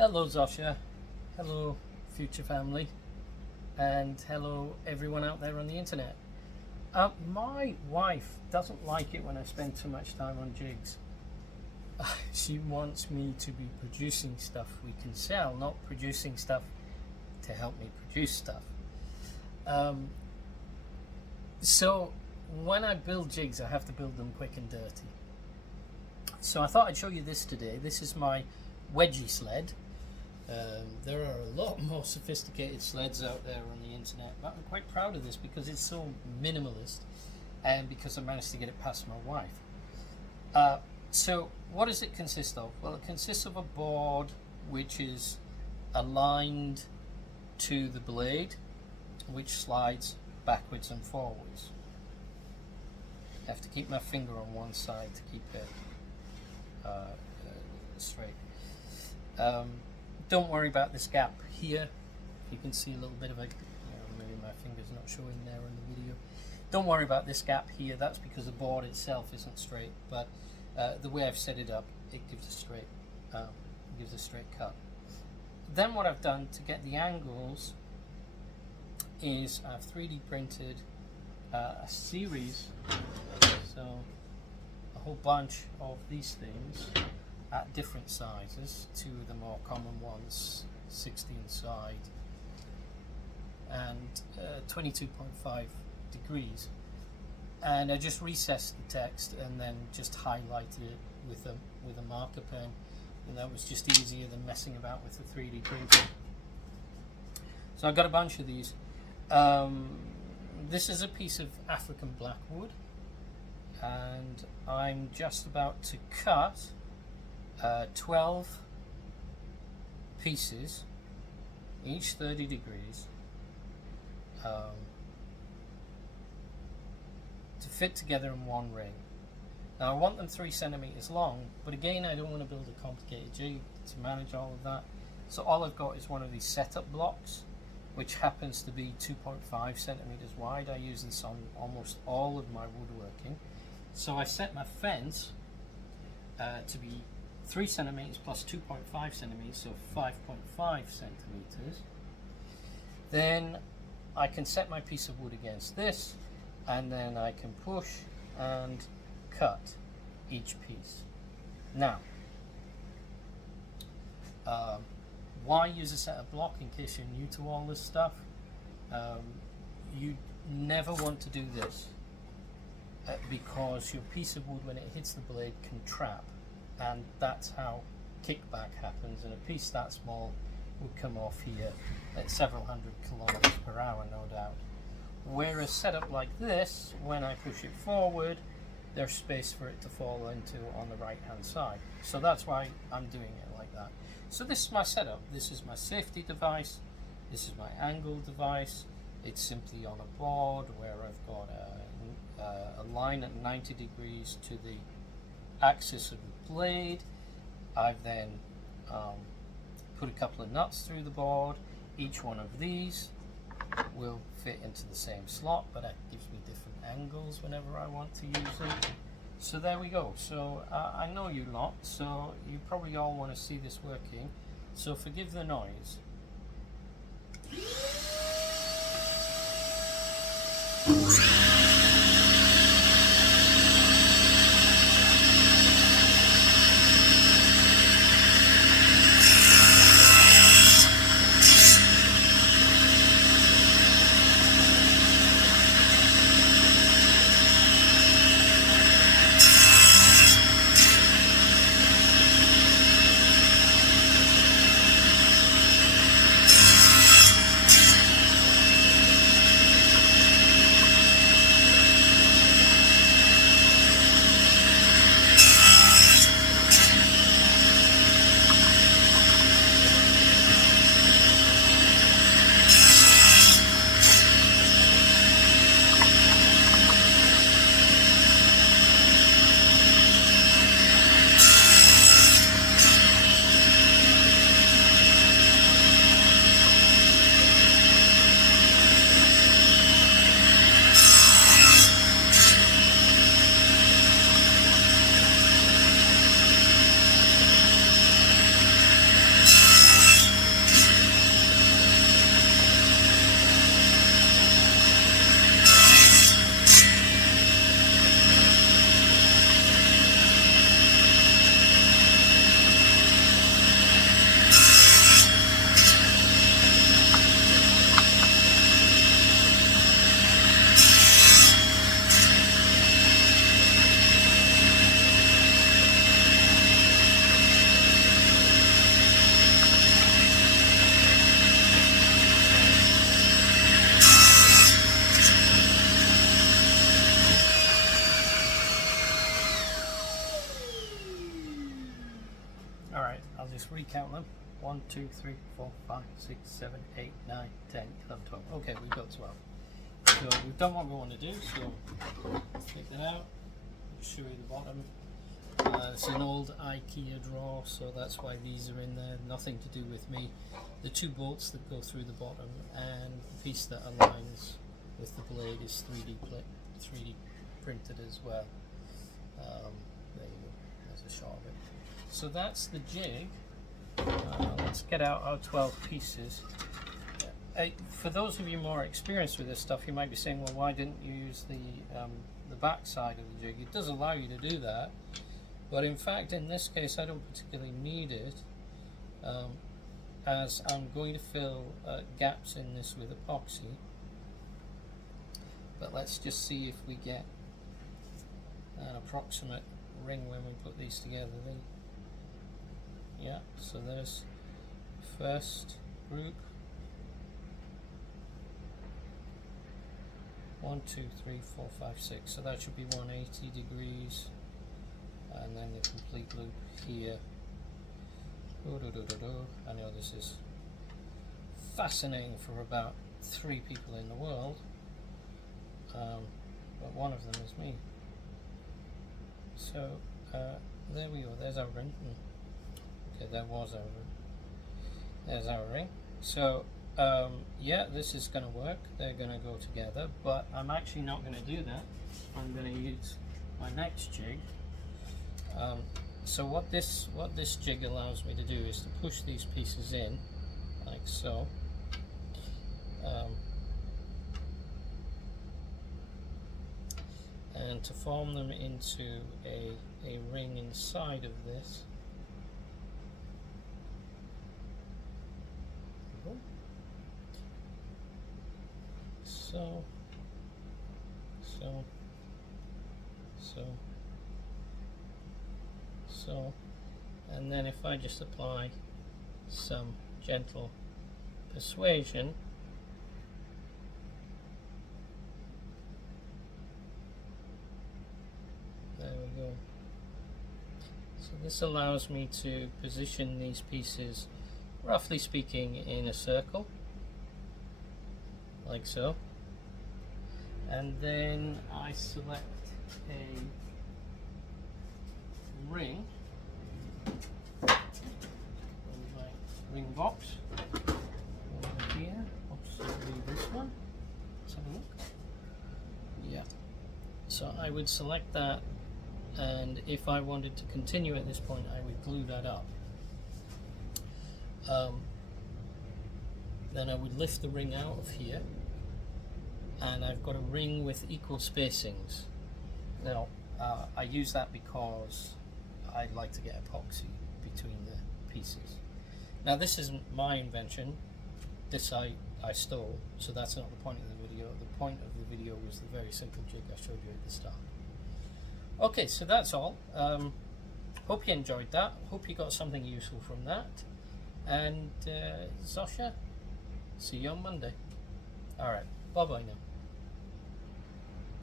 Hello Zosha, hello future family, and hello everyone out there on the internet. My wife doesn't like it when I spend too much time on jigs. She wants me to be producing stuff we can sell, not producing stuff to help me produce stuff. So when I build jigs, I have to build them quick and dirty. So I thought I'd show you this today. This is my wedgie sled. There are a lot more sophisticated sleds out there on the internet, but I'm quite proud of this because it's so minimalist and because I managed to get it past my wife. So what does it consist of? Well, it consists of a board which is aligned to the blade, which slides backwards and forwards. I have to keep my finger on one side to keep it straight. Don't worry about this gap here. You can see a little bit of a, maybe my finger's not showing there in the video. Don't worry about this gap here. That's because the board itself isn't straight, but the way I've set it up, it gives a straight cut. Then what I've done to get the angles is I've 3D printed a series, so a whole bunch of these things at different sizes. Two of the more common ones, 60 inside and 22.5 degrees, and I just recessed the text and then just highlighted it with a marker pen, and that was just easier than messing about with the 3D printer. So I've got a bunch of these. This is a piece of African blackwood, and I'm just about to cut 12 pieces, each 30 degrees, to fit together in one ring. Now I want them 3 centimeters long, but again I don't want to build a complicated jig to manage all of that. So all I've got is one of these setup blocks, which happens to be 2.5 centimeters wide. I use this on almost all of my woodworking. So I set my fence to be 3 centimeters plus 2.5 centimeters, so 5.5 centimeters. Then I can set my piece of wood against this, and then I can push and cut each piece. Now, why use a setup block? In case you're new to all this stuff, you never want to do this because your piece of wood, when it hits the blade, can trap, and that's how kickback happens, and a piece that small would come off here at several hundred kilometers per hour, no doubt. Whereas set up like this, when I push it forward, there's space for it to fall into on the right hand side. So that's why I'm doing it like that. So this is my setup. This is my safety device. This is my angle device. It's simply on a board where I've got a line at 90 degrees to the axis of the blade. I've then put a couple of nuts through the board. Each one of these will fit into the same slot, but that gives me different angles whenever I want to use them. So there we go. So I know you lot, so you probably all want to see this working, so forgive the noise. Alright, I'll just recount them. 1, 2, 3, 4, 5, 6, 7, 8, 9, 10, 11, 12. Okay, we've got 12. So we've done what we want to do, so take that out, show you the bottom. It's an old IKEA drawer, so that's why these are in there, nothing to do with me. The 2 bolts that go through the bottom and the piece that aligns with the blade is 3D printed as well. There you go, there's a shot of it. So that's the jig. Let's get out our 12 pieces. For those of you more experienced with this stuff, you might be saying, well, why didn't you use the back side of the jig? It does allow you to do that, but in fact in this case I don't particularly need it, as I'm going to fill gaps in this with epoxy. But let's just see if we get an approximate ring when we put these together. Yeah, so there's first group. 1, 2, 3, 4, 5, 6. So that should be 180 degrees, and then the complete loop here. I know this is fascinating for about 3 people in the world, but one of them is me. So there we go. There's our ring. Okay, there was our ring. There's our ring. So yeah, this is going to work. They're going to go together, but I'm actually not going to do that. I'm going to use my next jig. So what this jig allows me to do is to push these pieces in like so. And to form them into a ring inside of this. So, and then if I just apply some gentle persuasion, there we go. So this allows me to position these pieces, roughly speaking, in a circle, like so. And then I select a ring from my ring box over here, possibly this one. Let's have a look. Yeah, so I would select that, and if I wanted to continue at this point I would glue that up. Then I would lift the ring out of here, and I've got a ring with equal spacings. Now I use that because I like to get epoxy between the pieces. Now this isn't my invention, this I stole, so that's not the point of the video. The point of the video was the very simple jig I showed you at the start. Okay, so that's all. Hope you enjoyed that, hope you got something useful from that, and Zosha, see you on Monday. Alright, bye bye now.